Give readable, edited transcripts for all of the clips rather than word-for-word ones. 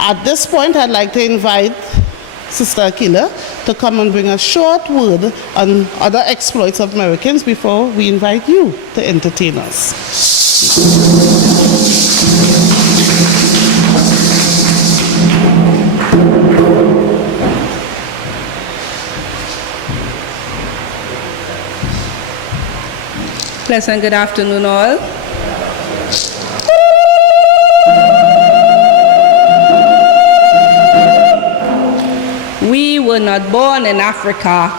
At this point, I'd like to invite Sister Akila to come and bring a short word on other exploits of Americans before we invite you to entertain us. Pleasant good afternoon all. We were not born in Africa.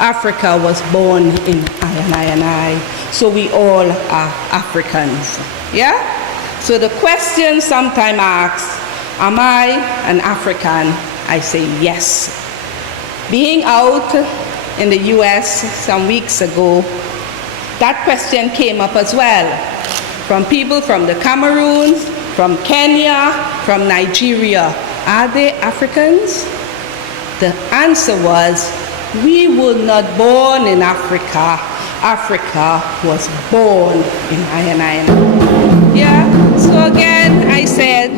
Africa was born in I. So we all are Africans. Yeah? So the question sometimes asks, am I an African? I say yes. Being out in the US some weeks ago, that question came up as well, from people from the Cameroons, from Kenya, from Nigeria. Are they Africans? The answer was, we were not born in Africa. Africa was born in I. Yeah, so again, I said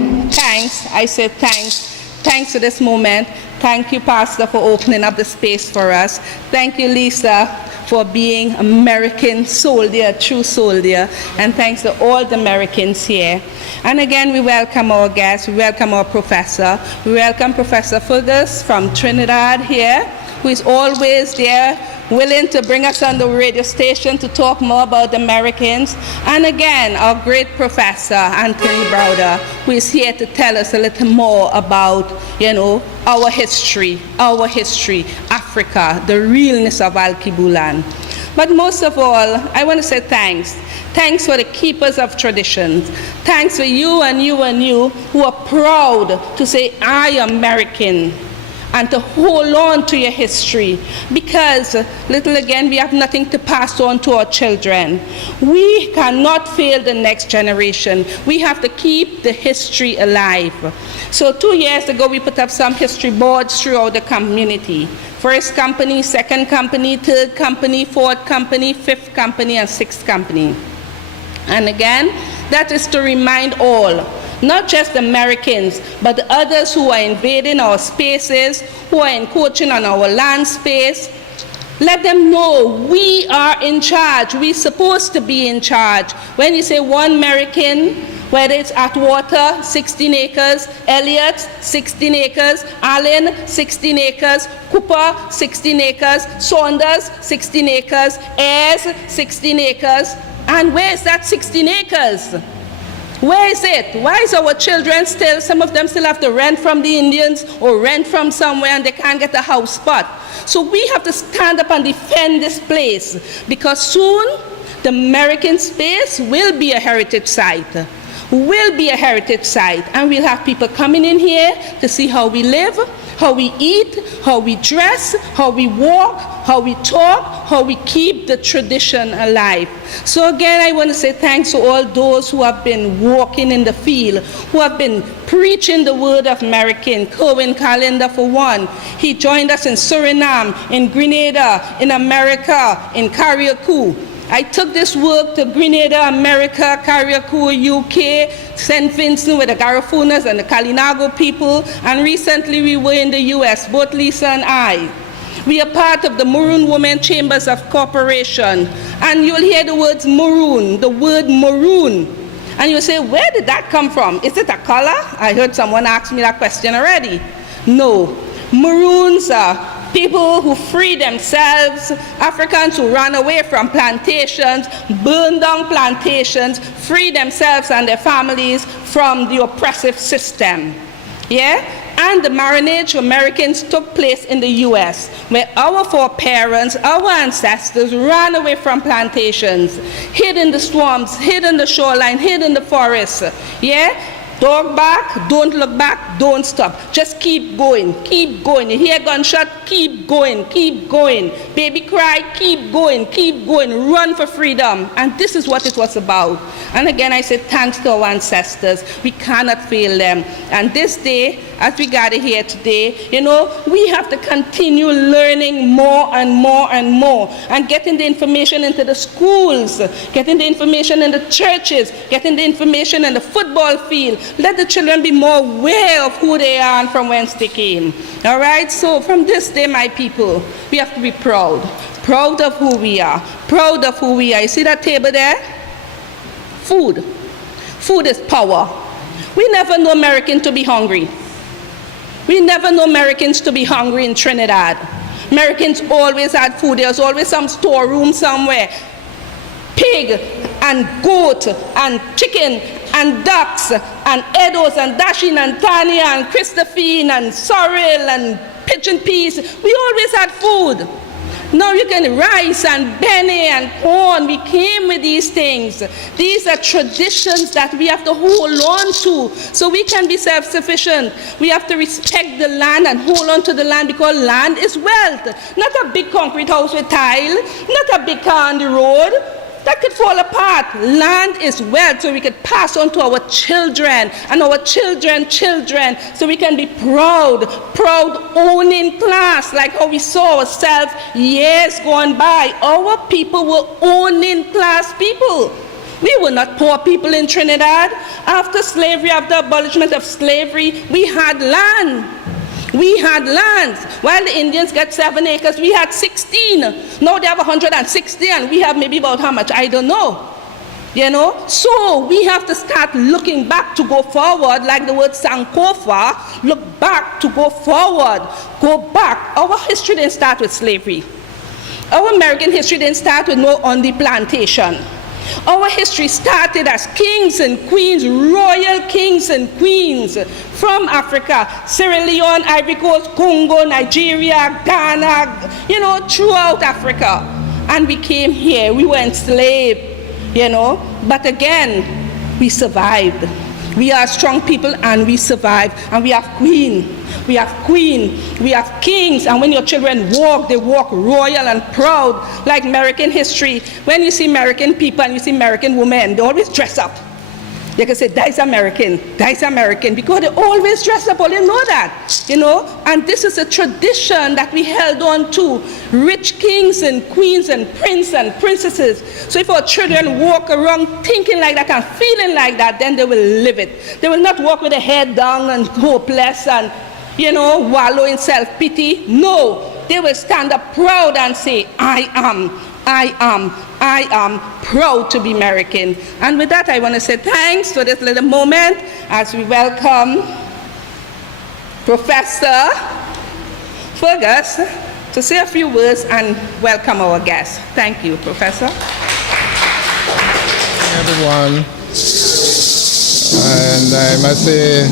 thanks. Thanks for this moment. Thank you, Pastor, for opening up the space for us. Thank you, Lisa, for being American soldier, true soldier, and thanks to all the Americans here. And again, we welcome our guests, we welcome our professor. We welcome Professor Fergus from Trinidad here, who is always there, willing to bring us on the radio station to talk more about the Americans. And again, our great professor, Anthony Browder, who is here to tell us a little more about, our history, Africa, the realness of Al-Kibulan. But most of all, I want to say thanks. Thanks for the keepers of traditions. Thanks for you and you who are proud to say, I am American, and to hold on to your history, because little again, we have nothing to pass on to our children. We cannot fail the next generation. We have to keep the history alive. So 2 years ago, we put up some history boards throughout the community. First company, second company, third company, fourth company, fifth company, and sixth company. And again, that is to remind all, not just Americans, but the others who are invading our spaces, who are encroaching on our land space. Let them know we are in charge. We're supposed to be in charge. When you say one American, whether it's Atwater, 16 acres, Elliott, 16 acres, Allen, 16 acres, Cooper, 16 acres, Saunders, 16 acres, Ayers, 16 acres. And where is that 16 acres? Where is it? Why is our children still, some of them still have to rent from the Indians or rent from somewhere and they can't get a house spot? So we have to stand up and defend this place, because soon the American space will be a heritage site. Will be a heritage site, and we'll have people coming in here to see how we live, how we eat, how we dress, how we walk, how we talk, how we keep the tradition alive. So again, I want to say thanks to all those who have been walking in the field, who have been preaching the word of American. Kerwin Calendar, for one. He joined us in Suriname, in Grenada, in America, in Carriacou. I took this work to Grenada, America, Carriacou, UK, St. Vincent with the Garifuna and the Kalinago people, and recently we were in the US, both Lisa and I. We are part of the Maroon Women Chambers of Corporation, and you'll hear the words maroon, the word maroon, and you'll say, where did that come from? Is it a color? I heard someone ask me that question already. No, maroons are people who free themselves, Africans who ran away from plantations, burned down plantations, free themselves and their families from the oppressive system. Yeah? And the marriage of Americans took place in the US, where our foreparents, our ancestors ran away from plantations, hid in the swamps, hid in the shoreline, hid in the forests. Yeah? Dog back, don't look back, don't stop. Just keep going, keep going. You hear gunshot, keep going, keep going. Baby cry, keep going, run for freedom. And this is what it was about. And again, I say thanks to our ancestors. We cannot fail them. And this day, as we gather here today, we have to continue learning more and more and more, and getting the information into the schools, getting the information in the churches, getting the information in the football field, Let the children be more aware of who they are and from whence they came. All right? So from this day, my people, we have to be proud. Proud of who we are. Proud of who we are. You see that table there? Food. Food is power. We never know Americans to be hungry. We never know Americans to be hungry in Trinidad. Americans always had food. There was always some storeroom somewhere. Pig and goat and chicken and ducks and Edos and Dashin and Tanya and Christophine and sorrel and pigeon peas. We always had food. Now you can rice and bene and corn. We came with these things. These are traditions that we have to hold on to so we can be self-sufficient. We have to respect the land and hold on to the land because land is wealth. Not a big concrete house with tile, not a big car on the road. That could fall apart. Land is wealth, so we could pass on to our children and our children's children, so we can be proud owning class, like how we saw ourselves years gone by. Our people were owning class people. We were not poor people in Trinidad. After slavery, after abolishment of slavery, we had land. We had lands. While the Indians got 7 acres, we had 16. Now they have 160 and we have maybe about how much? I don't know. You know? So we have to start looking back to go forward, like the word Sankofa, look back to go forward. Go back. Our history didn't start with slavery. Our American history didn't start with no on the plantation. Our history started as kings and queens, royal kings and queens from Africa, Sierra Leone, Ivory Coast, Congo, Nigeria, Ghana, you know, throughout Africa. And we came here, we were enslaved, you know, but again, we survived. We are strong people and we survive, and we have queen. We have queen, we have kings, and when your children walk, they walk royal and proud, like American history. When you see American people and you see American women, they always dress up. They can say, that is American, because they always dress up, all you know that, you know? And this is a tradition that we held on to, rich kings and queens and princes and princesses. So if our children walk around thinking like that and feeling like that, then they will live it. They will not walk with their head down and hopeless and, you know, wallow in self-pity. No, they will stand up proud and say, I am proud to be American. And with that, I want to say thanks for this little moment as we welcome Professor Fergus to say a few words and welcome our guests. Thank you, Professor. Hi, everyone. And I must say,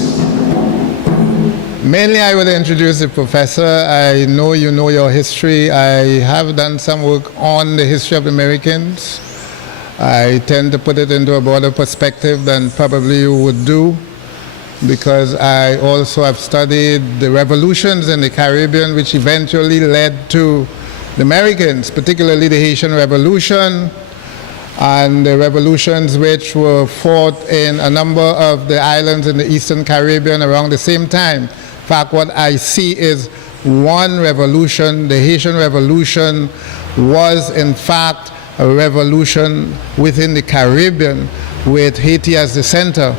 mainly I will introduce the professor. I know you know your history. I have done some work on the history of the Americans. I tend to put it into a broader perspective than probably you would do, because I also have studied the revolutions in the Caribbean which eventually led to the Americans, particularly the Haitian Revolution and the revolutions which were fought in a number of the islands in the Eastern Caribbean around the same time. In fact, what I see is one revolution. The Haitian Revolution was in fact a revolution within the Caribbean with Haiti as the center,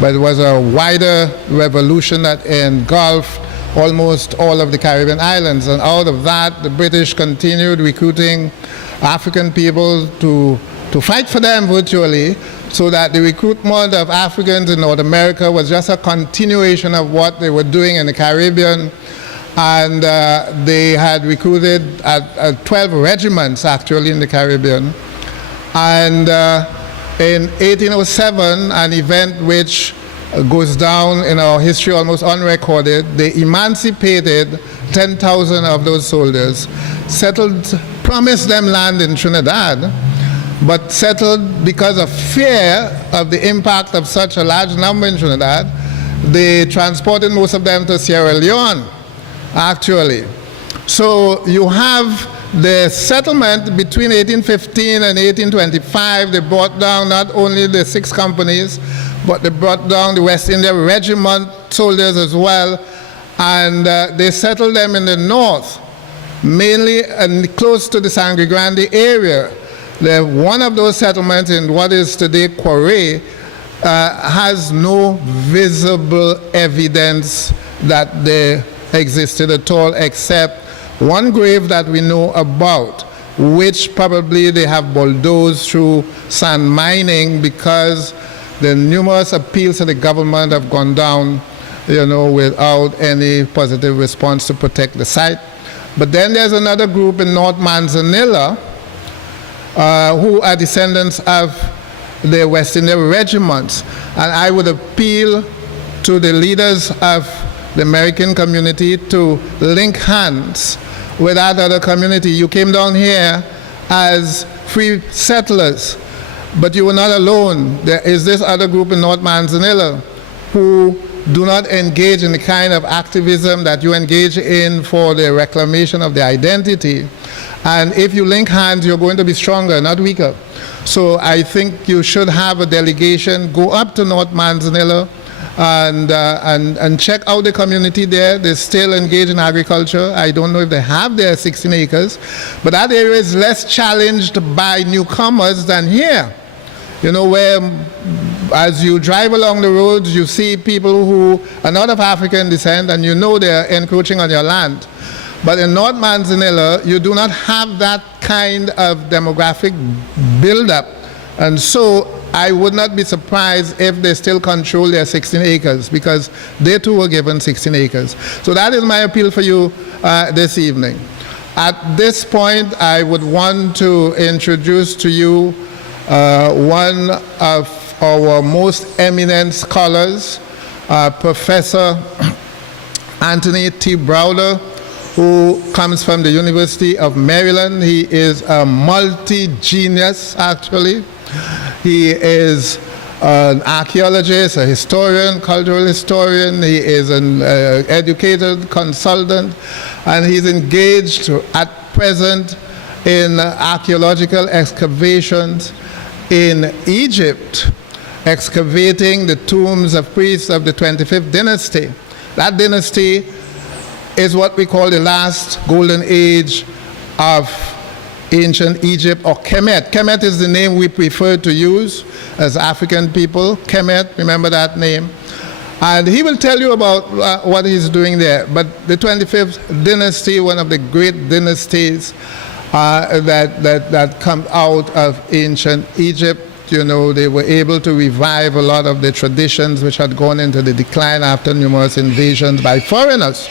but it was a wider revolution that engulfed almost all of the Caribbean islands. And out of that, the British continued recruiting African people to fight for them virtually, so that the recruitment of Africans in North America was just a continuation of what they were doing in the Caribbean. And they had recruited 12 regiments actually in the Caribbean. And in 1807, an event which goes down in our history almost unrecorded, they emancipated 10,000 of those soldiers, promised them land in Trinidad, but settled because of fear of the impact of such a large number in Trinidad. They transported most of them to Sierra Leone, actually. So you have the settlement between 1815 and 1825. They brought down not only the 6 companies, but they brought down the West India Regiment soldiers as well, and they settled them in the north, mainly close to the Sangre Grande area. One of those settlements in what is today Quarry has no visible evidence that they existed at all, except one grave that we know about, which probably they have bulldozed through sand mining because the numerous appeals to the government have gone down, without any positive response to protect the site. But then there's another group in North Manzanilla who are descendants of the West Indian regiments. And I would appeal to the leaders of the American community to link hands with that other community. You came down here as free settlers, but you were not alone. There is this other group in North Manzanilla who do not engage in the kind of activism that you engage in for the reclamation of their identity. And if you link hands, you're going to be stronger, not weaker. So I think you should have a delegation go up to North Manzanilla and check out the community there. They still engage in agriculture. I don't know if they have their 16 acres, but that area is less challenged by newcomers than here. Where as you drive along the roads, you see people who are not of African descent, and they're encroaching on your land. But in North Manzanilla, you do not have that kind of demographic buildup. And so I would not be surprised if they still control their 16 acres, because they too were given 16 acres. So that is my appeal for you this evening. At this point, I would want to introduce to you one of our most eminent scholars, Professor Anthony T. Browder, who comes from the University of Maryland. He is a multi-genius, actually. He is an archaeologist, a historian, cultural historian. He is an educated consultant, and he's engaged at present in archaeological excavations in Egypt, excavating the tombs of priests of the 25th dynasty. That dynasty is what we call the last golden age of ancient Egypt, or Kemet. Kemet is the name we prefer to use as African people. Kemet, remember that name. And he will tell you about what he's doing there. But the 25th dynasty, one of the great dynasties that come out of ancient Egypt, they were able to revive a lot of the traditions which had gone into the decline after numerous invasions by foreigners.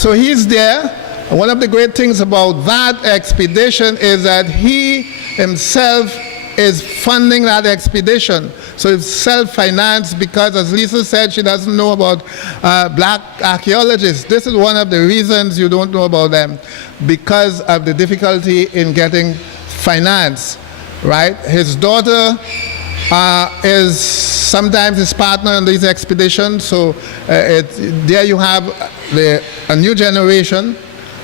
So he's there. One of the great things about that expedition is that he himself is funding that expedition. So it's self-financed, because, as Lisa said, she doesn't know about black archaeologists. This is one of the reasons you don't know about them, because of the difficulty in getting finance, right? His daughter is sometimes his partner in these expeditions. So there you have a new generation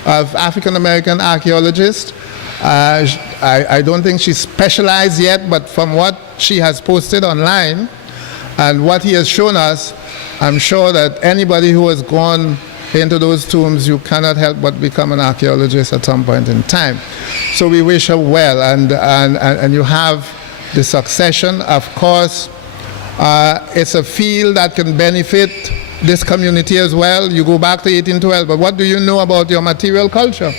of African-American archaeologists. I don't think she's specialized yet, but from what she has posted online and what he has shown us, I'm sure that anybody who has gone into those tombs, you cannot help but become an archaeologist at some point in time. So we wish her well, and you have the succession. Of course, it's a field that can benefit this community as well. You go back to 1812, but what do you know about your material culture?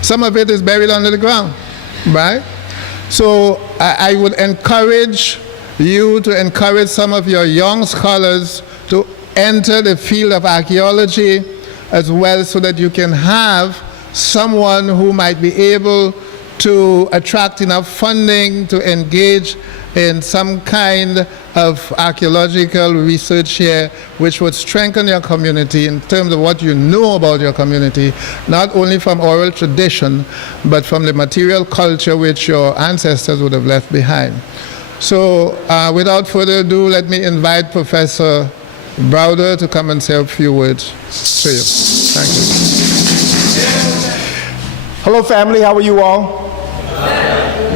Some of it is buried under the ground, right? So I would encourage you to encourage some of your young scholars to enter the field of archaeology as well, so that you can have someone who might be able to attract enough funding to engage in some kind of archaeological research here, which would strengthen your community in terms of what you know about your community, not only from oral tradition, but from the material culture which your ancestors would have left behind. So without further ado, let me invite Professor Browder to come and say a few words to you. Thank you. Hello, family. How are you all?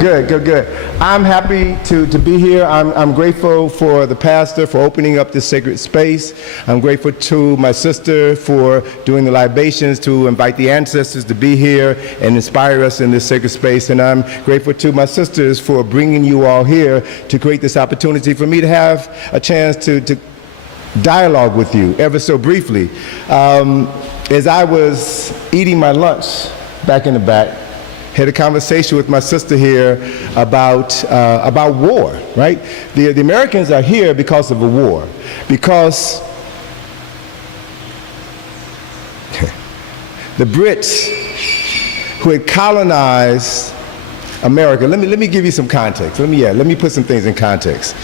Good, good, good. I'm happy to be here. I'm grateful for the pastor for opening up this sacred space. I'm grateful to my sister for doing the libations to invite the ancestors to be here and inspire us in this sacred space. And I'm grateful to my sisters for bringing you all here to create this opportunity for me to have a chance to dialogue with you ever so briefly. As I was eating my lunch back in the back, had a conversation with my sister here about war, right? The Americans are here because of a war, because the Brits who had colonized America. Let me give you some context. Let me put some things in context.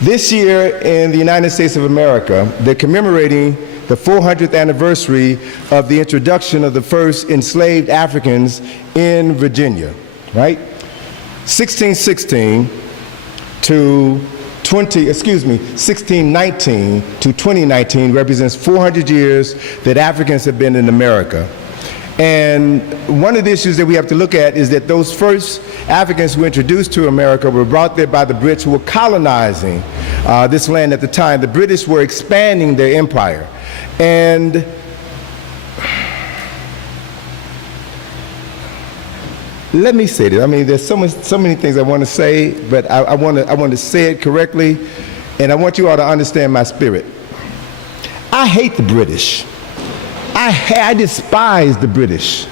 This year in the United States of America, they're commemorating the 400th anniversary of the introduction of the first enslaved Africans in Virginia, right? 1619 to 2019 represents 400 years that Africans have been in America. And one of the issues that we have to look at is that those first Africans who were introduced to America were brought there by the Brits who were colonizing this land at the time. The British were expanding their empire. And let me say this. I mean, there's so many things I want to say, but I want to say it correctly, and I want you all to understand my spirit. I hate the British. I despise the British.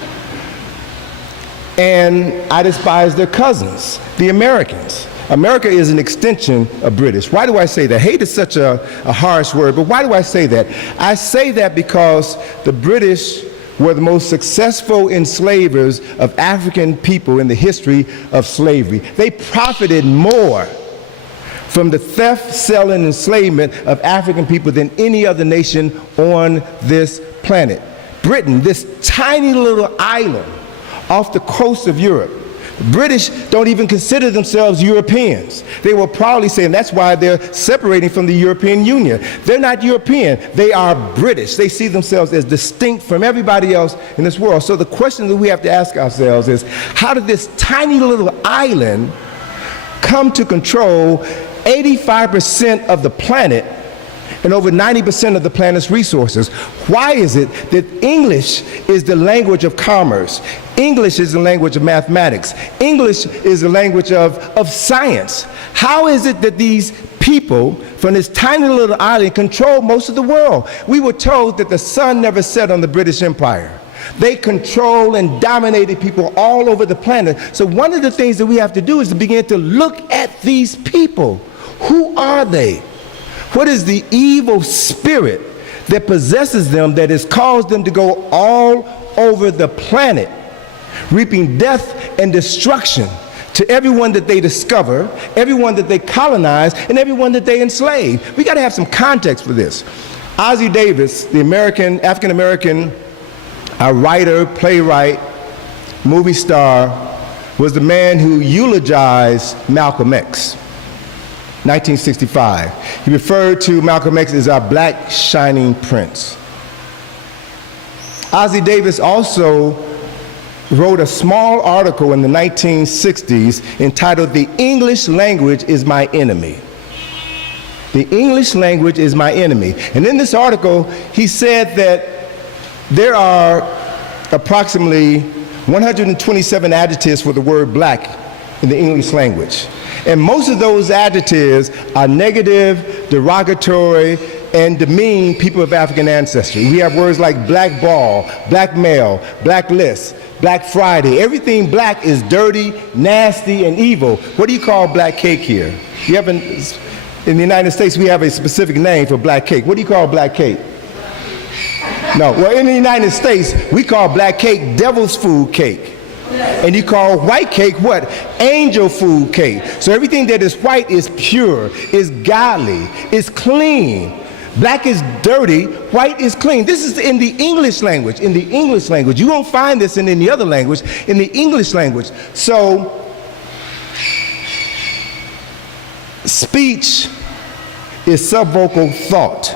And I despise their cousins, the Americans. America is an extension of British. Why do I say that? Hate is such a harsh word, but why do I say that? I say that because the British were the most successful enslavers of African people in the history of slavery. They profited more from the theft, sale, and enslavement of African people than any other nation on this planet. Britain, this tiny little island off the coast of Europe, British don't even consider themselves Europeans. They will proudly say, and that's why they're separating from the European Union. They're not European, they are British. They see themselves as distinct from everybody else in this world. So the question that we have to ask ourselves is, how did this tiny little island come to control 85% of the planet and over 90% of the planet's resources? Why is it that English is the language of commerce? English is the language of mathematics. English is the language of science. How is it that these people from this tiny little island control most of the world? We were told that the sun never set on the British Empire. They control and dominated people all over the planet. So one of the things that we have to do is to begin to look at these people. Who are they? What is the evil spirit that possesses them that has caused them to go all over the planet, reaping death and destruction to everyone that they discover, everyone that they colonize, and everyone that they enslave? We got to have some context for this. Ossie Davis, the African-American writer, playwright, movie star, was the man who eulogized Malcolm X. 1965. He referred to Malcolm X as our black shining prince. Ossie Davis also wrote a small article in the 1960s entitled "The English Language is My Enemy." The English language is my enemy. And in this article, he said that there are approximately 127 adjectives for the word black in the English language. And most of those adjectives are negative, derogatory, and demean people of African ancestry. We have words like black ball, black male, black list, Black Friday. Everything black is dirty, nasty, and evil. What do you call black cake here? You have in the United States, we have a specific name for black cake. What do you call black cake? No, well, in the United States, we call black cake devil's food cake. And you call white cake what? Angel food cake. So everything that is white is pure, is godly, is clean. Black is dirty, white is clean. This is in the English language. In the English language. You won't find this in any other language. In the English language. So speech is subvocal thought.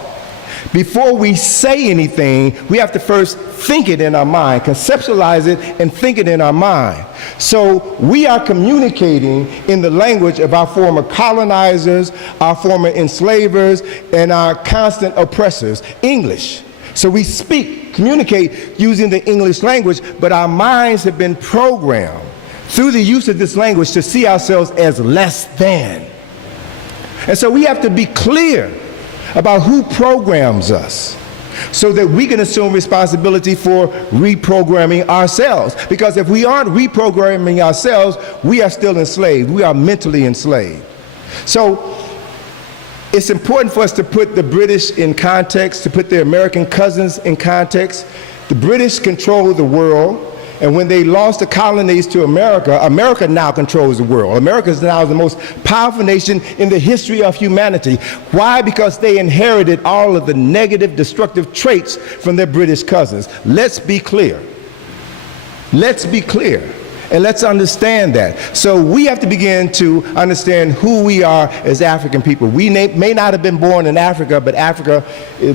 Before we say anything, we have to first think it in our mind, conceptualize it, and think it in our mind. So we are communicating in the language of our former colonizers, our former enslavers, and our constant oppressors, English. So we communicate using the English language, but our minds have been programmed through the use of this language to see ourselves as less than. And so we have to be clear about who programs us so that we can assume responsibility for reprogramming ourselves. Because if we aren't reprogramming ourselves, we are still enslaved. We are mentally enslaved. So it's important for us to put the British in context, to put their American cousins in context. The British control the world. And when they lost the colonies to America, America now controls the world. America is now the most powerful nation in the history of humanity. Why? Because they inherited all of the negative, destructive traits from their British cousins. Let's be clear. Let's be clear. And let's understand that. So we have to begin to understand who we are as African people. We may not have been born in Africa, but Africa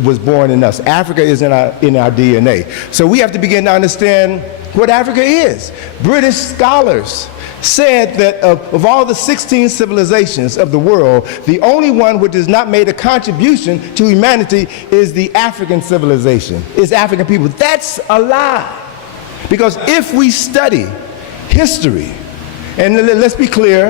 was born in us. Africa is in our DNA. So we have to begin to understand what Africa is. British scholars said that of all the 16 civilizations of the world, the only one which has not made a contribution to humanity is the African civilization, is African people. That's a lie. Because if we study history, and let's be clear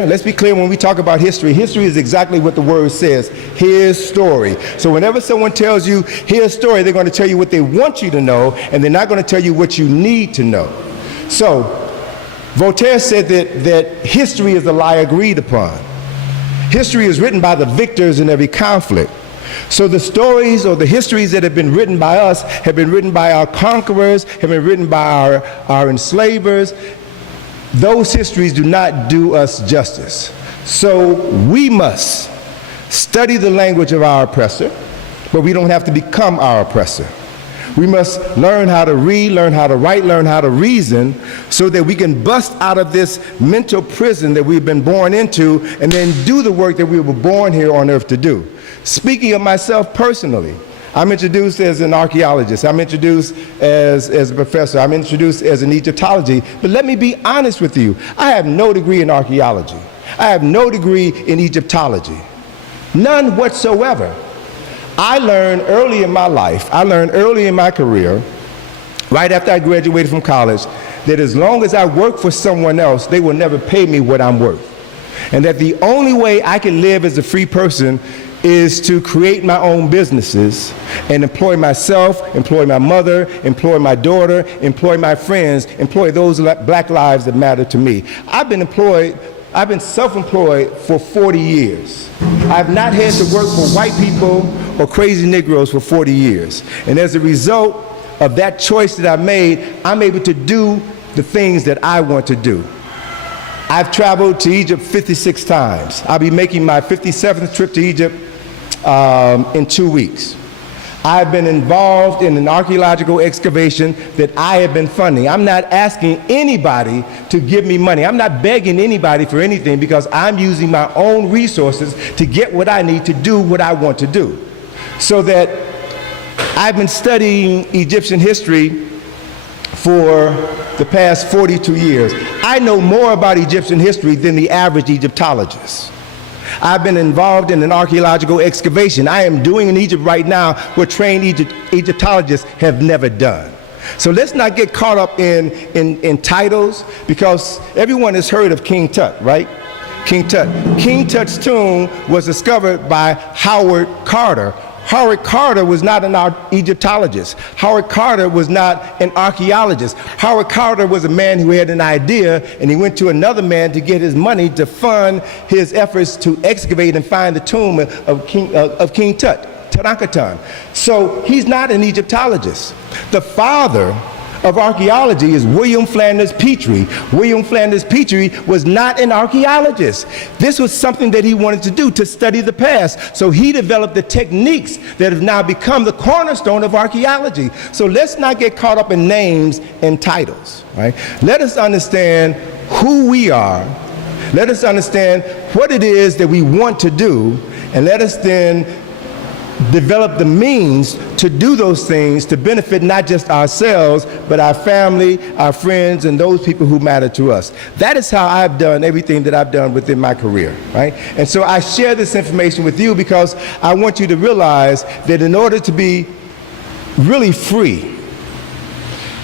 when we talk about history. History is exactly what the word says, his story. So whenever someone tells you his story, they're going to tell you what they want you to know, and they're not going to tell you what you need to know. So Voltaire said that history is a lie agreed upon. History is written by the victors in every conflict. So the stories or the histories that have been written by us have been written by our conquerors, have been written by our enslavers. Those histories do not do us justice. So we must study the language of our oppressor, but we don't have to become our oppressor. We must learn how to read, learn how to write, learn how to reason, so that we can bust out of this mental prison that we've been born into and then do the work that we were born here on earth to do. Speaking of myself personally, I'm introduced as an archaeologist. I'm introduced as a professor. I'm introduced as an Egyptology. But let me be honest with you. I have no degree in archaeology. I have no degree in Egyptology. None whatsoever. I learned early in my life, I learned early in my career, right after I graduated from college, that as long as I work for someone else, they will never pay me what I'm worth. And that the only way I can live as a free person is to create my own businesses and employ myself, employ my mother, employ my daughter, employ my friends, employ those black lives that matter to me. I've been self-employed for 40 years. I've not had to work for white people or crazy Negroes for 40 years. And as a result of that choice that I made, I'm able to do the things that I want to do. I've traveled to Egypt 56 times. I'll be making my 57th trip to Egypt in 2 weeks. I've been involved in an archaeological excavation that I have been funding. I'm not asking anybody to give me money. I'm not begging anybody for anything, because I'm using my own resources to get what I need to do what I want to do. So that I've been studying Egyptian history for the past 42 years. I know more about Egyptian history than the average Egyptologist. I've been involved in an archaeological excavation. I am doing in Egypt right now what trained Egyptologists have never done. So let's not get caught up in titles, because everyone has heard of King Tut, right? King Tut. King Tut's tomb was discovered by Howard Carter. Howard Carter was not an Egyptologist. Howard Carter was not an archaeologist. Howard Carter was a man who had an idea, and he went to another man to get his money to fund his efforts to excavate and find the tomb of King Tut, Tutankhamun. So he's not an Egyptologist. The father of archaeology is William Flanders Petrie. William Flanders Petrie was not an archaeologist. This was something that he wanted to do, to study the past. So he developed the techniques that have now become the cornerstone of archaeology. So let's not get caught up in names and titles, right? Let us understand who we are. Let us understand what it is that we want to do, and let us then develop the means to do those things to benefit not just ourselves, but our family, our friends, and those people who matter to us. That is how I've done everything that I've done within my career, right? And so I share this information with you because I want you to realize that in order to be really free,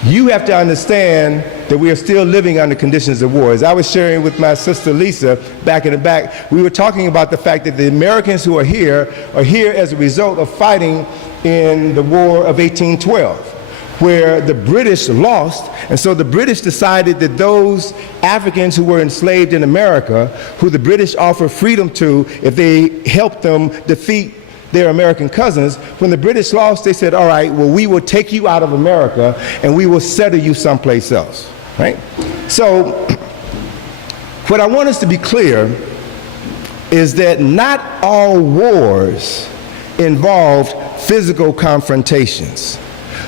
you have to understand that we are still living under conditions of war. As I was sharing with my sister Lisa back in the back, we were talking about the fact that the Americans who are here as a result of fighting in the War of 1812, where the British lost, and so the British decided that those Africans who were enslaved in America, who the British offered freedom to if they helped them defeat their American cousins, when the British lost, they said, all right, well, we will take you out of America and we will settle you someplace else, right? So what I want us to be clear is that not all wars involved physical confrontations.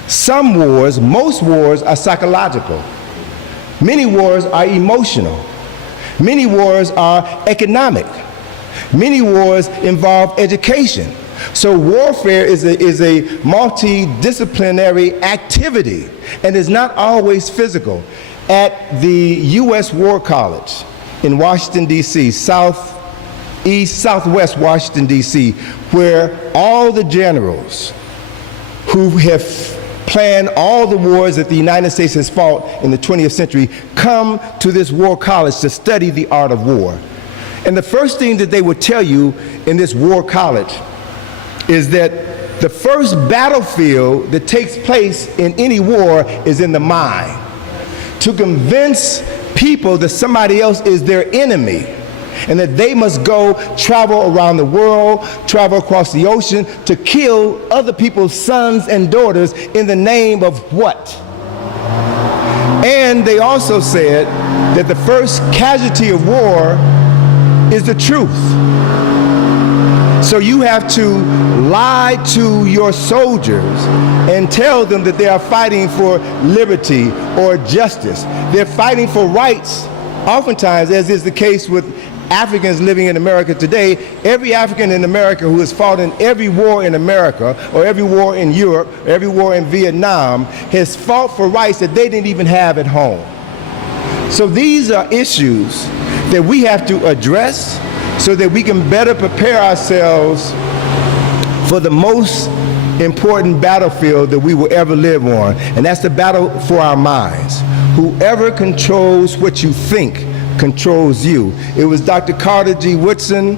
Some wars, most wars, are psychological. Many wars are emotional. Many wars are economic. Many wars involve education. So warfare is a multidisciplinary activity and is not always physical. At the U.S. War College in Washington, D.C., southwest Washington, D.C., where all the generals who have planned all the wars that the United States has fought in the 20th century come to this war college to study the art of war. And the first thing that they would tell you in this war college is that the first battlefield that takes place in any war is in the mind. To convince people that somebody else is their enemy and that they must go travel around the world, travel across the ocean to kill other people's sons and daughters in the name of what? And they also said that the first casualty of war is the truth. So you have to lie to your soldiers and tell them that they are fighting for liberty or justice. They're fighting for rights. Oftentimes, as is the case with Africans living in America today, every African in America who has fought in every war in America, or every war in Europe, or every war in Vietnam, has fought for rights that they didn't even have at home. So these are issues that we have to address so that we can better prepare ourselves for the most important battlefield that we will ever live on, and that's the battle for our minds. Whoever controls what you think controls you. It was Dr. Carter G. Woodson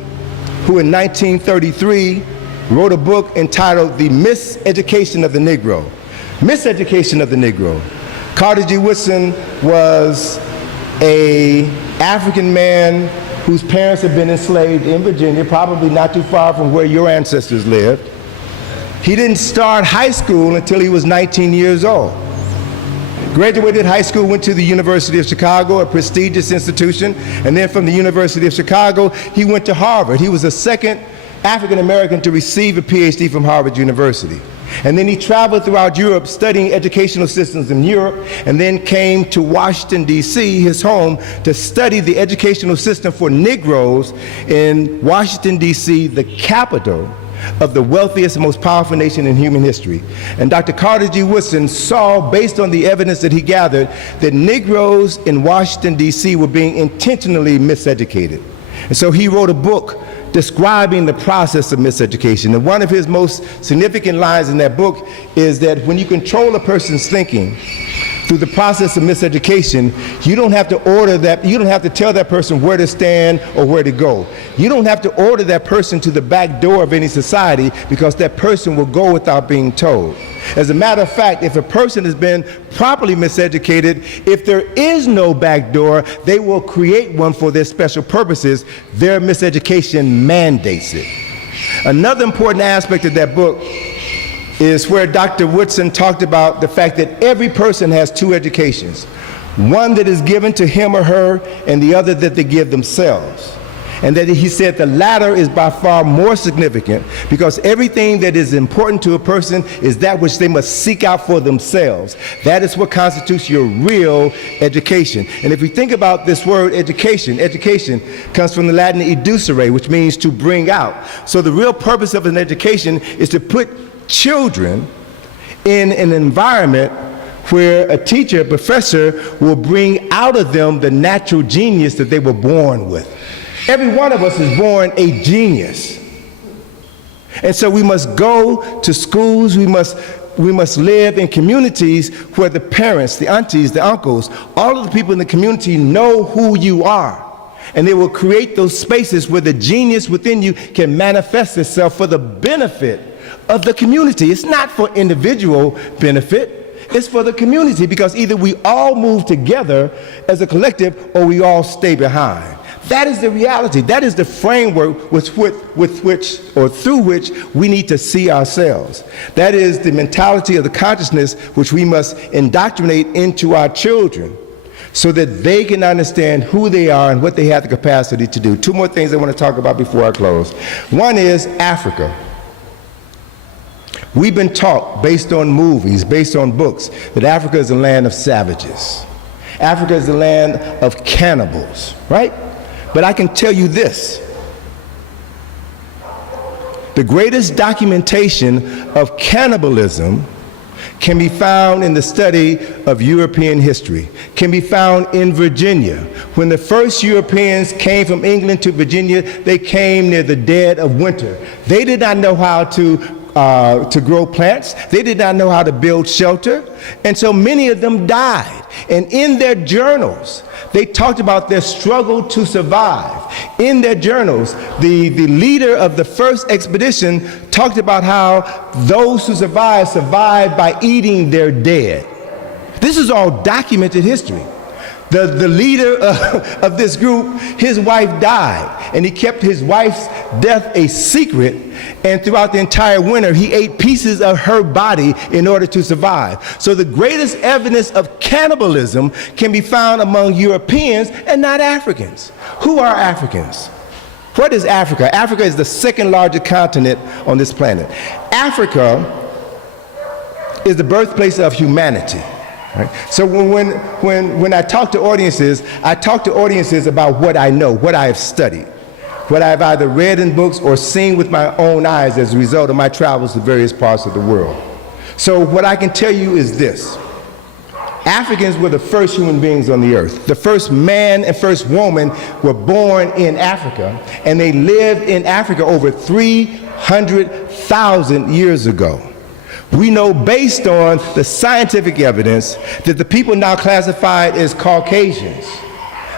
who in 1933 wrote a book entitled The Miseducation of the Negro. Miseducation of the Negro. Carter G. Woodson was an African man whose parents had been enslaved in Virginia, probably not too far from where your ancestors lived. He didn't start high school until he was 19 years old. Graduated high school, went to the University of Chicago, a prestigious institution, and then from the University of Chicago, he went to Harvard. He was the second African American to receive a PhD from Harvard University. And then he traveled throughout Europe studying educational systems in Europe, and then came to Washington, D.C., his home, to study the educational system for Negroes in Washington, D.C., the capital of the wealthiest and most powerful nation in human history. And Dr. Carter G. Woodson saw, based on the evidence that he gathered, that Negroes in Washington, D.C. were being intentionally miseducated. And so he wrote a book describing the process of miseducation. And one of his most significant lines in that book is that when you control a person's thinking through the process of miseducation, you don't have to tell that person where to stand or where to go. You don't have to order that person to the back door of any society, because that person will go without being told. As a matter of fact, if a person has been properly miseducated, if there is no back door, they will create one for their special purposes. Their miseducation mandates it. Another important aspect of that book is where Dr. Woodson talked about the fact that every person has two educations, one that is given to him or her and the other that they give themselves. And that he said the latter is by far more significant because everything that is important to a person is that which they must seek out for themselves. That is what constitutes your real education. And if we think about this word education, education comes from the Latin educere, which means to bring out. So the real purpose of an education is to put children in an environment where a teacher, a professor, will bring out of them the natural genius that they were born with. Every one of us is born a genius. And so we must go to schools, we must live in communities where the parents, the aunties, the uncles, all of the people in the community know who you are. And they will create those spaces where the genius within you can manifest itself for the benefit of the community. It's not for individual benefit, it's for the community, because either we all move together as a collective or we all stay behind. That is the reality. That is the framework with which or through which we need to see ourselves. That is the mentality of the consciousness which we must indoctrinate into our children so that they can understand who they are and what they have the capacity to do. Two more things I want to talk about before I close. One is Africa. We've been taught, based on movies, based on books, that Africa is a land of savages. Africa is the land of cannibals, right? But I can tell you this. The greatest documentation of cannibalism can be found in the study of European history, can be found in Virginia. When the first Europeans came from England to Virginia, they came near the dead of winter. They did not know how to grow plants. They did not know how to build shelter. And so many of them died. And in their journals, they talked about their struggle to survive. In their journals, the leader of the first expedition talked about how those who survived by eating their dead. This is all documented history. The leader of this group, his wife died, and he kept his wife's death a secret, and throughout the entire winter, he ate pieces of her body in order to survive. So the greatest evidence of cannibalism can be found among Europeans and not Africans. Who are Africans? What is Africa? Africa is the second largest continent on this planet. Africa is the birthplace of humanity. Right? So when I talk to audiences about what I know, what I have studied, what I've either read in books or seen with my own eyes as a result of my travels to various parts of the world. So what I can tell you is this. Africans were the first human beings on the earth. The first man and first woman were born in Africa, and they lived in Africa over 300,000 years ago. We know based on the scientific evidence that the people now classified as Caucasians,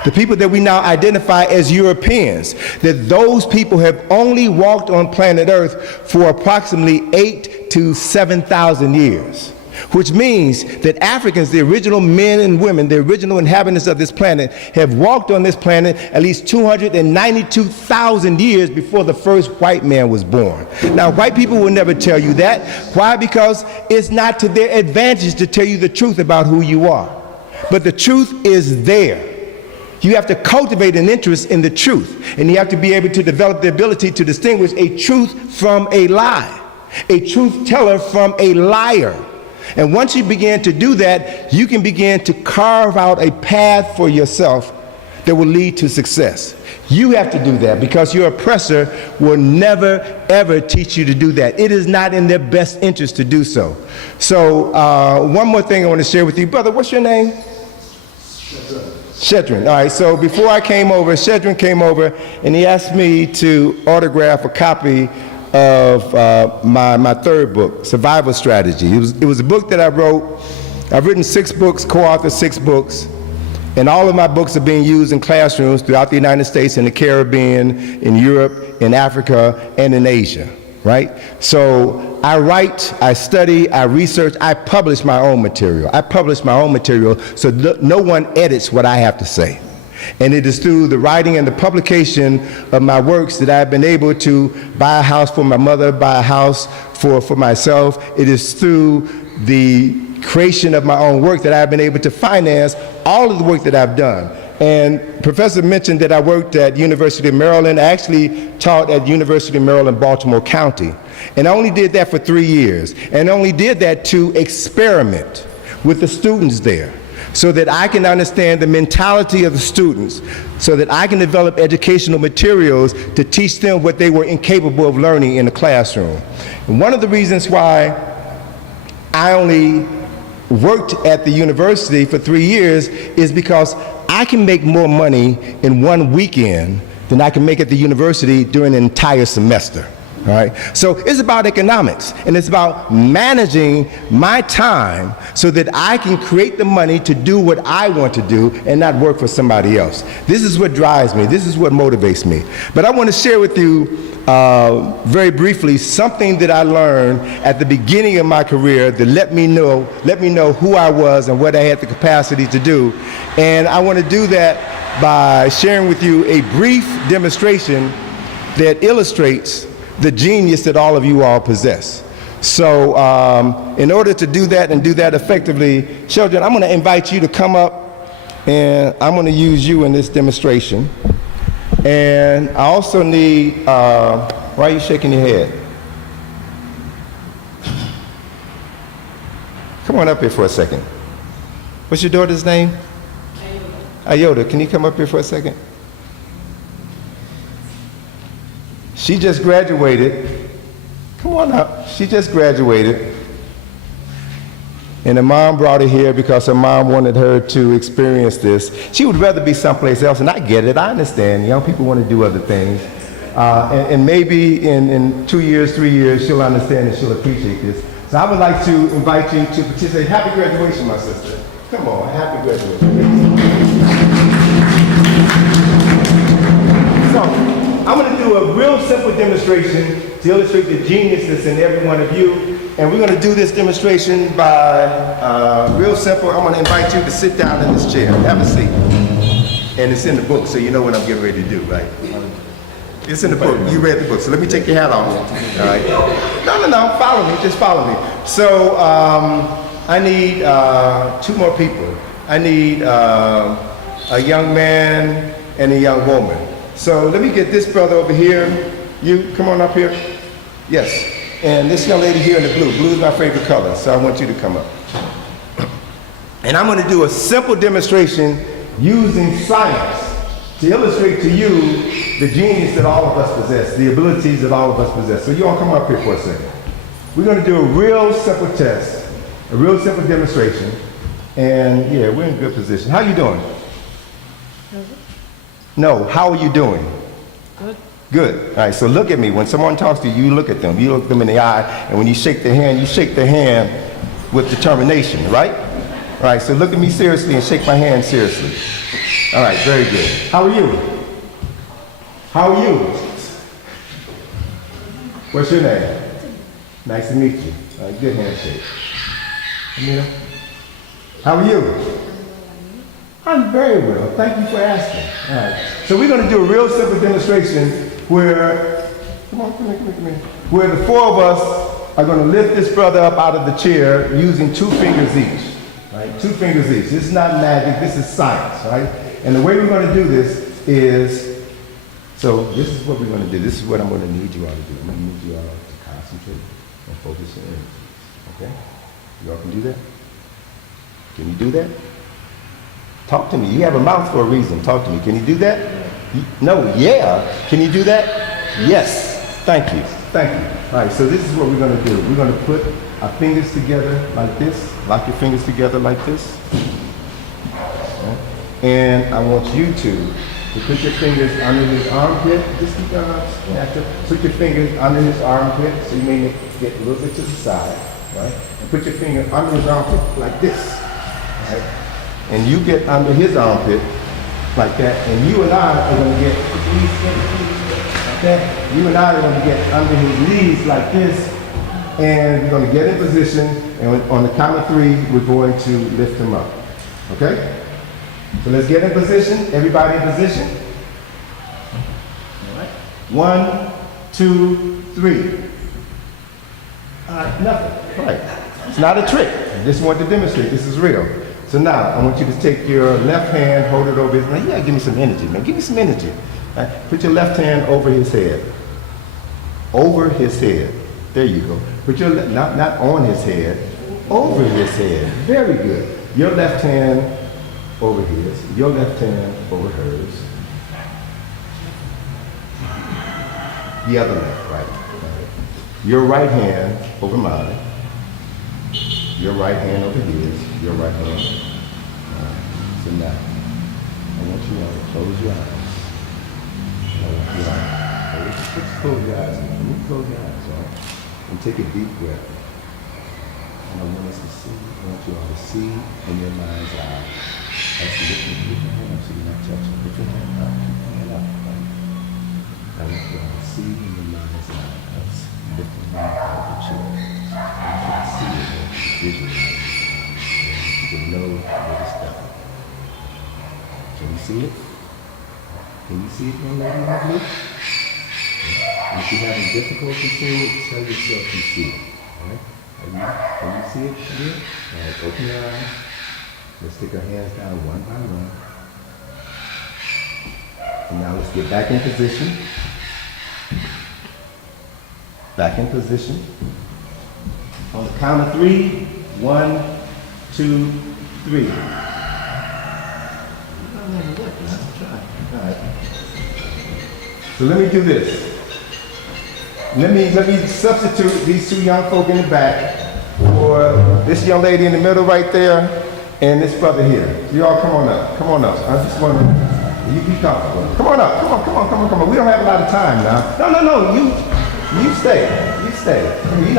the people that we now identify as Europeans, that those people have only walked on planet Earth for approximately 8,000 to 7,000 years. Which means that Africans, the original men and women, the original inhabitants of this planet, have walked on this planet at least 292,000 years before the first white man was born. Now, white people will never tell you that. Why? Because it's not to their advantage to tell you the truth about who you are. But the truth is there. You have to cultivate an interest in the truth, and you have to be able to develop the ability to distinguish a truth from a lie, a truth teller from a liar. And once you begin to do that, you can begin to carve out a path for yourself that will lead to success. You have to do that because your oppressor will never, ever teach you to do that. It is not in their best interest to do so. So one more thing I want to share with you. Brother, what's your name? Shedrin. All right, so before I came over, Shedrin came over and he asked me to autograph a copy of my third book, Survival Strategy. It was a book that I wrote. I've written 6 books, co-authored 6 books, and all of my books are being used in classrooms throughout the United States, in the Caribbean, in Europe, in Africa, and in Asia, right? So I write, I study, I research, I publish my own material. So no one edits what I have to say. And it is through the writing and the publication of my works that I've been able to buy a house for my mother, buy a house for myself. It is through the creation of my own work that I've been able to finance all of the work that I've done. And Professor mentioned that I worked at University of Maryland. I actually taught at University of Maryland, Baltimore County. And I only did that for 3 years. And I only did that to experiment with the students there, so that I can understand the mentality of the students, so that I can develop educational materials to teach them what they were incapable of learning in the classroom. And one of the reasons why I only worked at the university for 3 years is because I can make more money in one weekend than I can make at the university during an entire semester. All right? So it's about economics, and it's about managing my time so that I can create the money to do what I want to do and not work for somebody else. This is what drives me. This is what motivates me. But I want to share with you very briefly something that I learned at the beginning of my career that let me know who I was and what I had the capacity to do. And I want to do that by sharing with you a brief demonstration that illustrates the genius that all of you all possess. So in order to do that and do that effectively, children, I'm going to invite you to come up, and I'm going to use you in this demonstration. And I also need, why are you shaking your head? Come on up here for a second. What's your daughter's name? Ayota. Can you come up here for a second? She just graduated. Come on up. She just graduated. And her mom brought her here because her mom wanted her to experience this. She would rather be someplace else, and I get it. I understand. Young people want to do other things. And maybe in 2 years, 3 years, she'll understand and she'll appreciate this. So I would like to invite you to participate. Happy graduation, my sister. Come on, happy graduation. So, I'm going to do a real simple demonstration to illustrate the genius that's in every one of you. And we're going to do this demonstration by real simple. I'm going to invite you to sit down in this chair. Have a seat. And it's in the book, so you know what I'm getting ready to do, right? It's in the book. You read the book. So let me take your hat off. All right. No. Follow me. Just follow me. So I need 2 more people. I need a young man and a young woman. So let me get this brother over here. You, come on up here. Yes. And this young lady here in the blue. Blue is my favorite color, so I want you to come up. And I'm going to do a simple demonstration using science to illustrate to you the genius that all of us possess, the abilities that all of us possess. So you all come up here for a second. We're going to do a real simple test, a real simple demonstration. And yeah, we're in good position. How you doing? No, how are you doing? Good. Good. All right, so look at me. When someone talks to you, you look at them. You look them in the eye, and when you shake their hand, you shake their hand with determination, right? All right, so look at me seriously and shake my hand seriously. All right, very good. How are you? How are you? What's your name? Nice to meet you. All right, good handshake. Amina? How are you? I'm very well. Thank you for asking. All right. So we're going to do a real simple demonstration where, come here, where the 4 of us are going to lift this brother up out of the chair using 2 fingers each. Right? 2 fingers each. This is not magic. This is science. Right? And the way we're going to do this is, so this is what we're going to do. This is what I'm going to need you all to do. I'm going to need you all to concentrate and focus your energy. Okay? You all can do that? Can you do that? Talk to me. You have a mouth for a reason. Talk to me. Can you do that? No, yeah. Can you do that? Yes. Thank you. Thank you. All right, so this is what we're going to do. We're going to put our fingers together like this. Lock your fingers together like this. Okay. And I want you to put your fingers under his armpit. Just keep your arms natural. Put your fingers under his armpit, so you may get a little bit to the side, right? And put your finger under his armpit like this, right? And you get under his armpit like that, and you and I are going to get like that. You and I are going to get under his knees like this, and we're going to get in position, and on the count of 3, we're going to lift him up. Okay? So let's get in position. Everybody in position. All right. 1, 2, 3. All right, nothing. All right. It's not a trick. I just want to demonstrate. This is real. So now, I want you to take your left hand, hold it over his, now you gotta give me some energy, man. Give me some energy. Right? Put your left hand over his head. Over his head. There you go. Put your, not on his head, over his head. Very good. Your left hand over his, your left hand over hers. The other left, right. Your right hand over mine. Your right hand over his. Your right hand. So now, I want you all to close your eyes. I want you all to close your eyes. You close your eyes, all right? And take a deep breath. And I want us to see, I want you all to see in your mind's eye. That's the lift your hand up so you're not touching. Lift your hand up. Keep your hand up. Right? I want you all to see in your mind's eye. That's lifting your hand out of the chair. I want you to see it and visualize it. You can know what it's done. Can you see it? Can you see it, young lady in blue? And if you're having difficulty seeing it, tell yourself you see it. All right? Can you see it here? All right, open your eyes. Let's take our hands down one by one. And now let's get back in position. Back in position. On the count of 3, 1, 2, 3. All right. So let me do this. Let me substitute these two young folk in the back for this young lady in the middle right there and this brother here. You all come on up. Come on up. I just want to, you be comfortable. Come on up. Come on. We don't have a lot of time now. No. You stay. You stay. You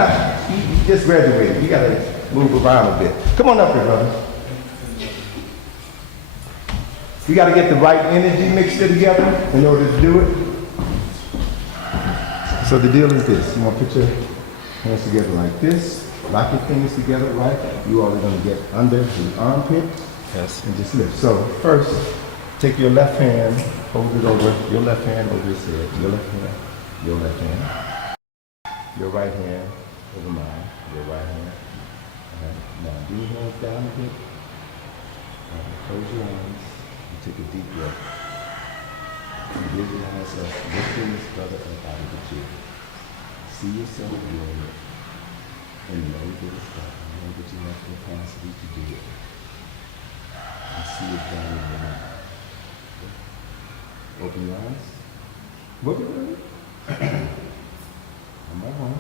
just graduated. You got to move around a bit. Come on up here, brother. You got to get the right energy mixture together in order to do it. So the deal is this. You want to put your hands together like this. Lock your fingers together, right? You all are going to get under the armpit. Yes. And just lift. So first, take your left hand, hold it over, your left hand over his head. Your left hand, your left hand. Your right hand over mine. Your right hand. All right. Now, do your hands down a bit. Close your eyes. Take a deep breath. And visualize us lifting this brother up out of the chair. See yourself doing it. And know that it's done. Know that you have the capacity to do it. And see it done in your mind. Okay. Open your eyes. Look at it. Come back home.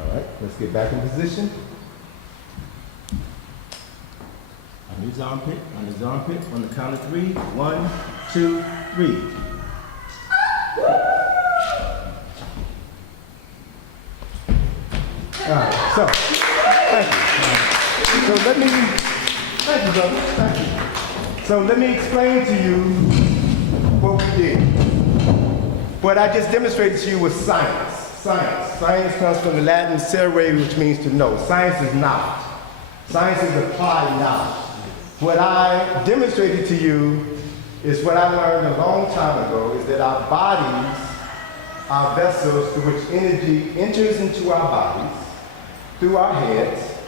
All right, let's get back in position. On his armpit, on the count of 3. 1, 2, 3. All right, so, thank you. So thank you, brother, thank you. So let me explain to you what we did. What I just demonstrated to you was science. Science comes from the Latin serere, which means to know. Science is knowledge. Science is applied knowledge. What I demonstrated to you is what I learned a long time ago, is that our bodies are vessels through which energy enters into our bodies, through our heads,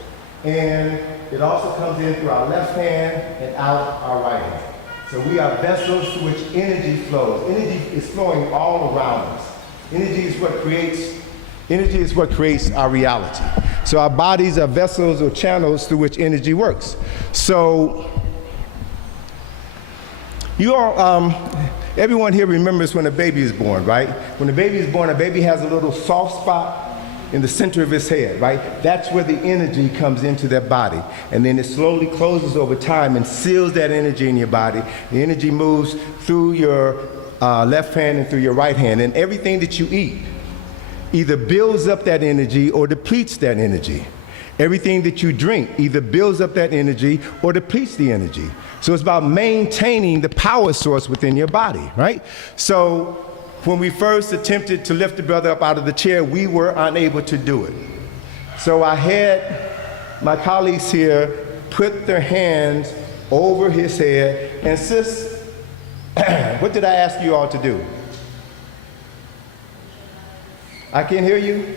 and it also comes in through our left hand and out our right hand. So we are vessels through which energy flows. Energy is flowing all around us. Energy is what creates our reality. So our bodies are vessels or channels through which energy works. So you all, everyone here remembers when a baby is born, right? When a baby is born, a baby has a little soft spot in the center of his head, right? That's where the energy comes into their body. And then it slowly closes over time and seals that energy in your body. The energy moves through your left hand and through your right hand. And everything that you eat either builds up that energy or depletes that energy. Everything that you drink either builds up that energy or depletes the energy. So it's about maintaining the power source within your body, right? So when we first attempted to lift the brother up out of the chair, we were unable to do it. So I had my colleagues here put their hands over his head. And sis, what did I ask you all to do? I can't hear you.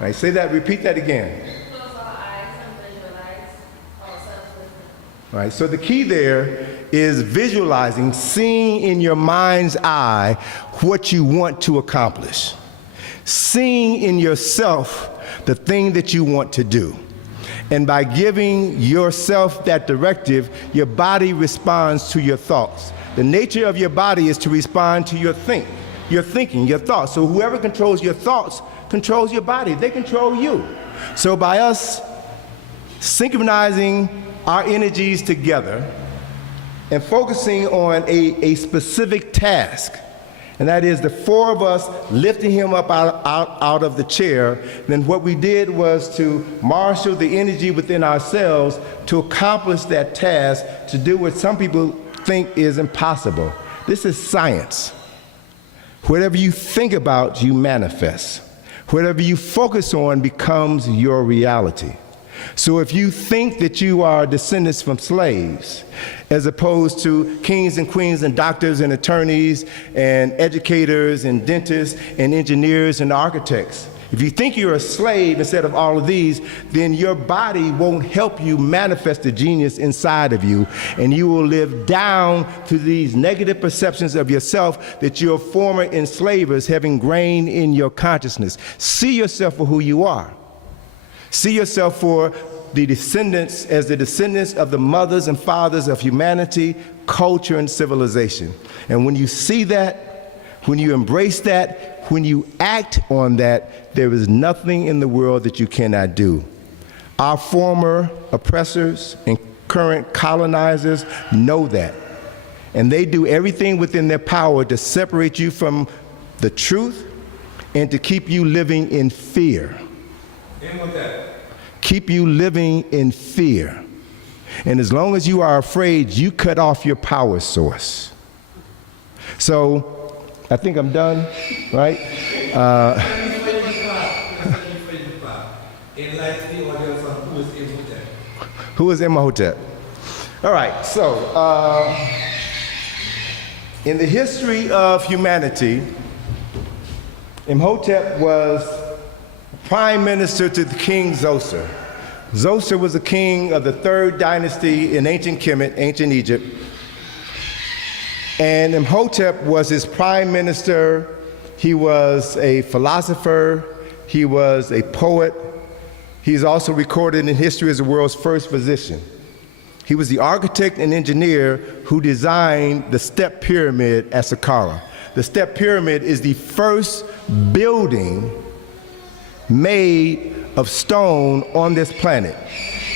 All right, say that, repeat that again. Close our eyes and visualize ourselves with All right, so the key there is visualizing, seeing in your mind's eye what you want to accomplish. Seeing in yourself the thing that you want to do. And by giving yourself that directive, your body responds to your thoughts. The nature of your body is to respond to your thinking, your thoughts. So whoever controls your thoughts controls your body. They control you. So by us synchronizing our energies together and focusing on a specific task, and that is the four of us lifting him up out of the chair, then what we did was to marshal the energy within ourselves to accomplish that task, to do what some people think is impossible. This is science. Whatever you think about, you manifest. Whatever you focus on becomes your reality. So if you think that you are descendants from slaves, as opposed to kings and queens and doctors and attorneys and educators and dentists and engineers and architects, if you think you're a slave instead of all of these, then your body won't help you manifest the genius inside of you, and you will live down to these negative perceptions of yourself that your former enslavers have ingrained in your consciousness. See yourself for who you are. See yourself for the descendants as the descendants of the mothers and fathers of humanity, culture, and civilization. And when you see that, when you embrace that, when you act on that, there is nothing in the world that you cannot do. Our former oppressors and current colonizers know that. And they do everything within their power to separate you from the truth and to keep you living in fear. Keep you living in fear. And as long as you are afraid, you cut off your power source. So I think I'm done, right? Who is Imhotep? All right, so in the history of humanity, Imhotep was prime minister to the king Zoser. Zoser was the king of the 3rd dynasty in ancient Kemet, ancient Egypt. And Imhotep was his prime minister. He was a philosopher. He was a poet. He's also recorded in history as the world's first physician. He was the architect and engineer who designed the step pyramid at Saqqara. The step pyramid is the first building made of stone on this planet.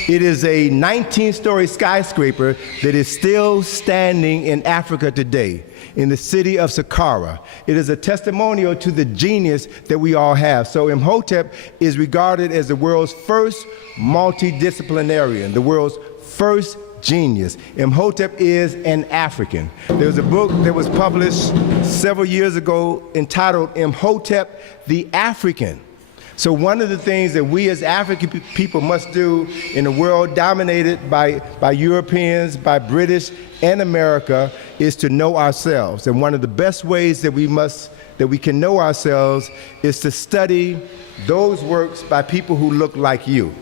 It is a 19-story skyscraper that is still standing in Africa today, in the city of Saqqara. It is a testimonial to the genius that we all have. So Imhotep is regarded as the world's first multidisciplinarian, the world's first genius. Imhotep is an African. There was a book that was published several years ago entitled Imhotep the African. So one of the things that we as African people must do in a world dominated by Europeans, by British and America, is to know ourselves. And one of the best ways that we can know ourselves is to study those works by people who look like you.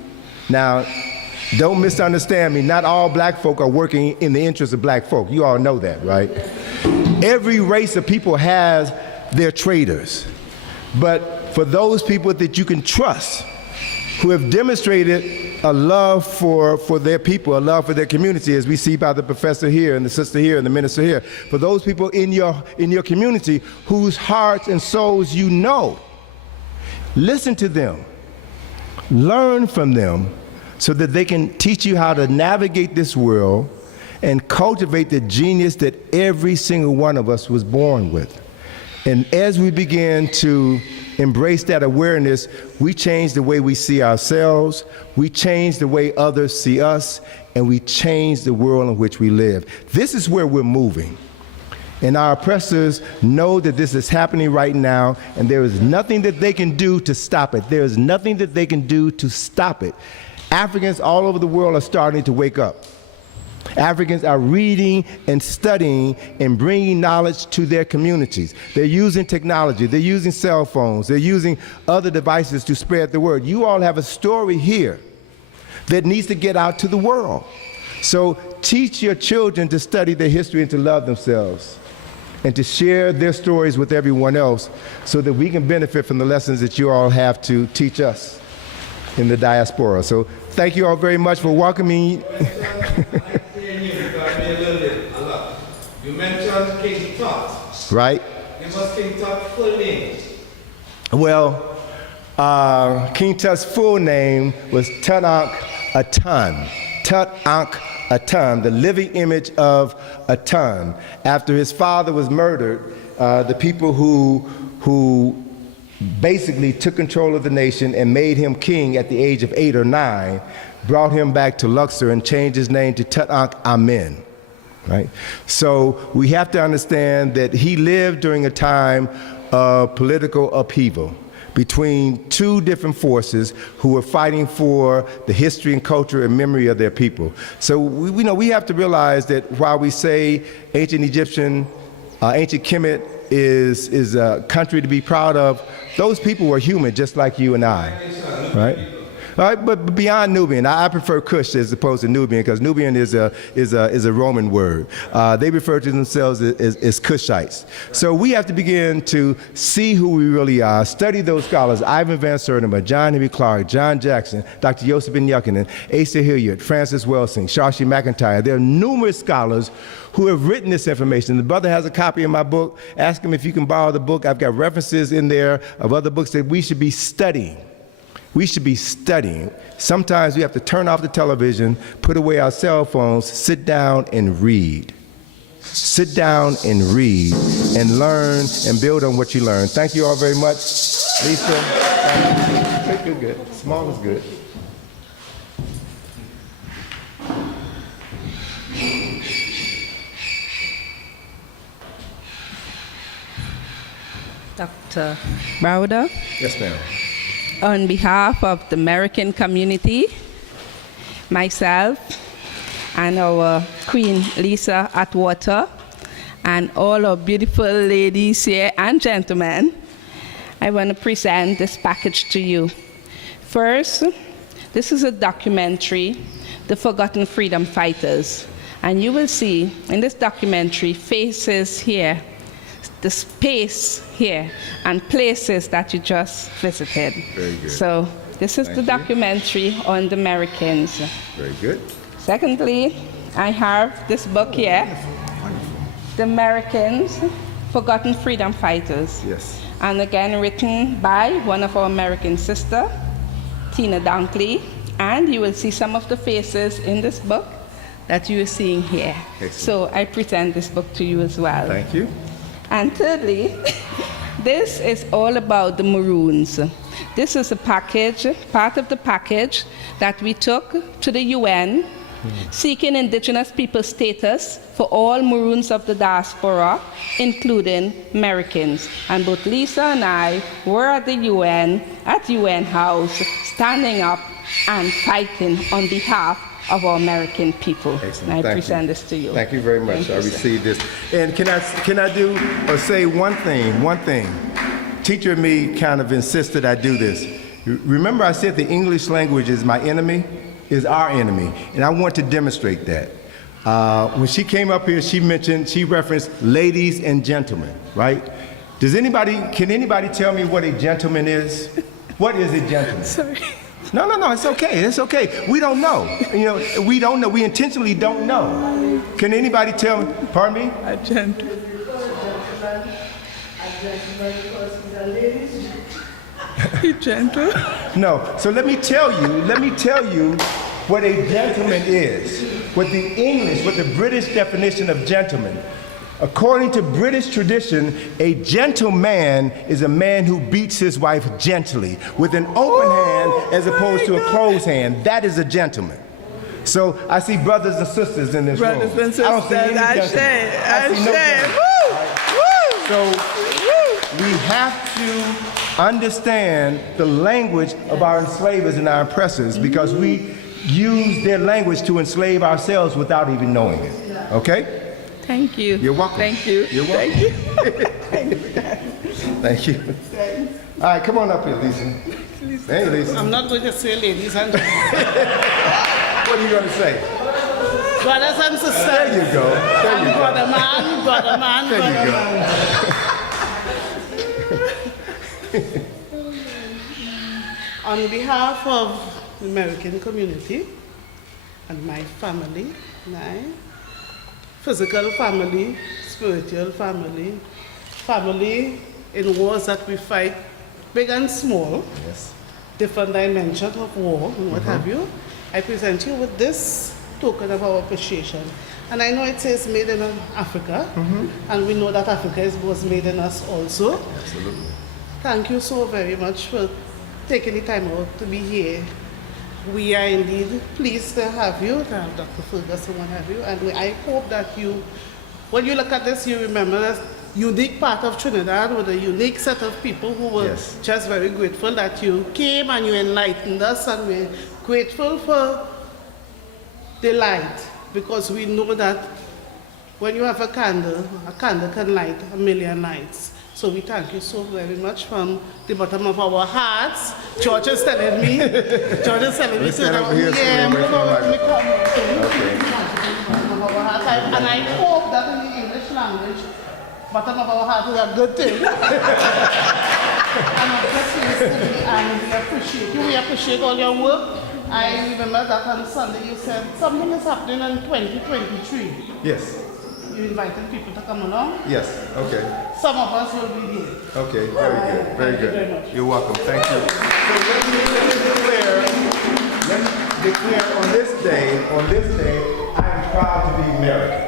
Now, don't misunderstand me. Not all black folk are working in the interest of black folk. You all know that, right? Every race of people has their traitors. But for those people that you can trust, who have demonstrated a love for their people, a love for their community, as we see by the professor here and the sister here and the minister here, for those people in your community whose hearts and souls you know, listen to them, learn from them, so that they can teach you how to navigate this world and cultivate the genius that every single one of us was born with. And as we begin to embrace that awareness, we change the way we see ourselves, we change the way others see us, and we change the world in which we live. This is where we're moving. And our oppressors know that this is happening right now, and there is nothing that they can do to stop it. There is nothing that they can do to stop it. Africans all over the world are starting to wake up. Africans are reading and studying and bringing knowledge to their communities. They're using technology. They're using cell phones. They're using other devices to spread the word. You all have a story here that needs to get out to the world. So teach your children to study their history and to love themselves and to share their stories with everyone else so that we can benefit from the lessons that you all have to teach us in the diaspora. So thank you all very much for welcoming. You mentioned King Tut. Right. Give us King Tut's full name. Well, King Tut's full name was Tut-Ankh-Atun. Tut-Ankh-Atun, the living image of Atun. After his father was murdered, the people who basically took control of the nation and made him king at the age of 8 or 9, brought him back to Luxor and changed his name to Tut-Ankh-Amen. Right? So we have to understand that he lived during a time of political upheaval between two different forces who were fighting for the history and culture and memory of their people. So we have to realize that while we say ancient Egyptian, ancient Kemet is a country to be proud of, those people were human just like you and I, right? All right, but beyond Nubian, I prefer Kush as opposed to Nubian because Nubian is a Roman word. They refer to themselves as Kushites. So we have to begin to see who we really are, study those scholars, Ivan Van Sertima, John Henry Clark, John Jackson, Dr. Joseph Ben Yuckinan, Asa Hilliard, Francis Welsing, Shashi McIntyre. There are numerous scholars who have written this information. The brother has a copy of my book. Ask him if you can borrow the book. I've got references in there of other books that we should be studying. We should be studying. Sometimes we have to turn off the television, put away our cell phones, sit down and read. Sit down and read and learn and build on what you learn. Thank you all very much. Lisa, good. Small is good. Dr. Browder. Yes, ma'am. On behalf of the American community, myself, and our Queen Lisa Atwater, and all our beautiful ladies here and gentlemen, I want to present this package to you. First, this is a documentary, The Forgotten Freedom Fighters. And you will see in this documentary faces here, the space here, and places that you just visited. Very good. So this is the documentary on the Americans. Very good. Secondly, I have this book here, The Americans, Forgotten Freedom Fighters. Yes. And again, written by one of our American sisters, Tina Dunkley. And you will see some of the faces in this book that you are seeing here. Excellent. So I present this book to you as well. Thank you. And thirdly, this is all about the Maroons. This is a package, part of the package that we took to the UN, seeking indigenous people status for all Maroons of the diaspora, including Americans. And both Lisa and I were at the UN, at UN House, standing up and fighting on behalf of our American people. Excellent. And I Thank present you. this to you. Thank you very much. Thank you, I sir. received this. And can I do or say one thing? Teacher and me kind of insisted I do this. Remember I said the English language is my enemy, is our enemy, and I want to demonstrate that. When she came up here, she referenced ladies and gentlemen, right? Can anybody tell me what a gentleman is? What is a gentleman? Sorry. No, it's okay. It's okay. We don't know. We don't know. We intentionally don't know. Can anybody tell me? Pardon me? A gentleman. Gentle. No. So let me tell you what a gentleman is. What the British definition of gentleman. According to British tradition, a gentleman is a man who beats his wife gently with an open hand as opposed to a closed hand. That is a gentleman. So I see brothers and sisters in this room. Brothers and sisters, I don't see any gentlemen. I see no gentlemen. So we have to understand the language of our enslavers and our oppressors because we use their language to enslave ourselves without even knowing it. Okay? Thank you. You're welcome. Thank you. You're welcome. Thank you. All right, come on up here, Lisa. Hey, Lisa. I'm not going to say ladies and gentlemen. What are you going to say? Brothers and sisters. There you go. There you go. Brother man, brother man, There you brother go. man. On behalf of the American community and my family, my physical family, spiritual family, family in wars that we fight, big and small, Yes. different dimensions of war and what have you, I present you with this token of our appreciation. And I know it says made in Africa, and we know that Africa was made in us also. Absolutely. Thank you so very much for taking the time out to be here. We are indeed pleased to have you, to have Dr. Ferguson, what have you, and I hope that you, when you look at this, you remember this unique part of Trinidad with a unique set of people who were Yes. just very grateful that you came and you enlightened us, and we're grateful for the light, because we know that when you have a candle can light a million lights. So we thank you so very much from the bottom of our hearts. George is telling me, so stand that over here so yeah, we wait for the mic. we come. Okay. Bottom of our hearts. And I hope that in the English language, bottom of our heart is a good thing. And obviously, and we appreciate you. We appreciate all your work. I remember that on Sunday you said something is happening in 2023. Yes. You invited people to come along. Yes. Okay. Some of us will be there. Okay. Very good. Very Thank you good. very much. You're welcome. Thank you. So let's declare on this day, I am proud to be American.